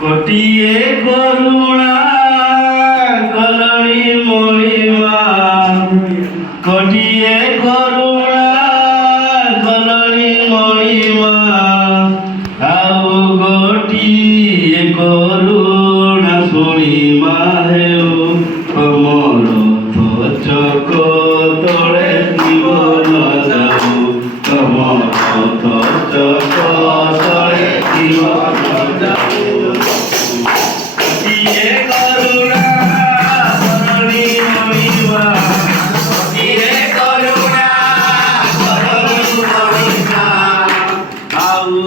कोटिए करुणा कलनी मणिमा कोटिए करुणा कलनी मणिमा आउ गोटिए करुणा शुणिमा हेउ कमर चक तले जीवन जाऊ कमर चक तले जीवन जाऊ ये करुणा करणी मणिमा ये करुणा करणी मणिमा आउ